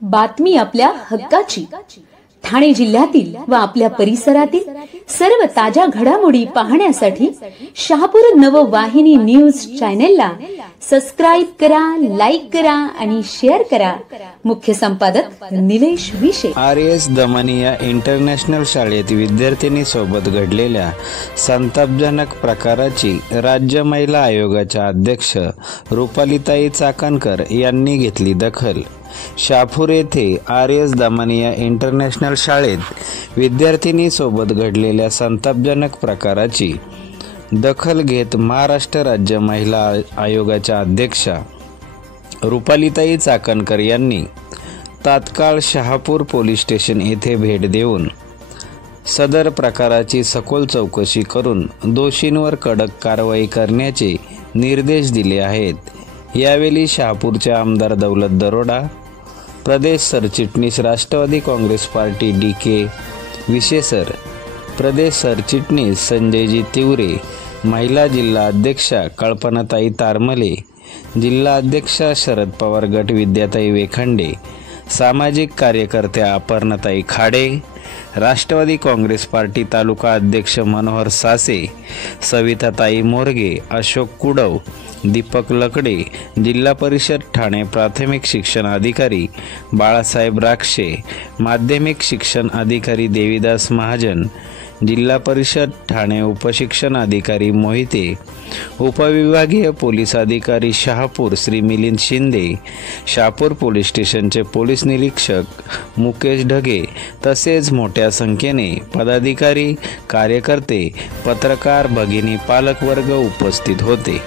बातमी आपल्या हक्काची। ठाणे जिल्ह्यातील व आपल्या परिसरातील सर्व ताज्या घडामोडी पाहण्यासाठी शहापूर नववाहिनी न्यूज चॅनेलला सबस्क्राइब करा, लाईक करा आणि शेअर करा। मुख्य संपादक निलेश विशे। आर.एस. दमनिया इंटरनॅशनल शाळेत विद्यार्थिनी सोबत घडलेल्या संतापजनक प्रकाराची राज्य महिला आयोगाच्या अध्यक्ष रुपालीताई चाकणकर यांनी घेतली दखल। शहापूर येथे आर.एस. दमनिया इंटरनॅशनल शाळेत विद्यार्थिनी सोबत घडलेल्या संतापजनक प्रकाराची दखल घेत महाराष्ट्र राज्य महिला आयोगाच्या अध्यक्षा रुपालीताई चाकणकर यांनी तात्काळ शहापूर पोलीस स्टेशन येथे भेट देऊन सदर प्रकाराची सखोल चौकशी करून दोषींवर कडक कारवाई करण्याचे निर्देश दिले आहेत। यावेळी शहापूरचे आमदार दौलत दरोडा, प्रदेश सरचिटणीस राष्ट्रवादी काँग्रेस पार्टी डी.के. विशेसर, प्रदेश सरचिटणीस संजयजी तिवरे, महिला जिल्हा अध्यक्षा कल्पनाताई तारमले, जिल्हा अध्यक्षा शरद पवार गट विद्याताई वेखंडे, सामाजिक कार्यकर्त्या अपर्णाताई खाडे, राष्ट्रवादी काँग्रेस पार्टी तालुका अध्यक्ष मनोहर सासे, सविताताई मोरगे, अशोक कुडव, दीपक लकडे, जिल्हा परिषद ठाणे प्राथमिक शिक्षण अधिकारी बाळासाहेब राक्षे, माध्यमिक शिक्षण अधिकारी देवीदास महाजन, जिल्हा परिषद ठाणे उपशिक्षण अधिकारी मोहिते, उपविभागीय पोलीस अधिकारी शहापूर श्री मिलिंद शिंदे, शहापूर पोलीस स्टेशनचे पोलीस निरीक्षक मुकेश ढगे तसेच मोठ्या संख्येने पदाधिकारी, कार्यकर्ते, पत्रकार, भगिनी, पालकवर्ग उपस्थित होते।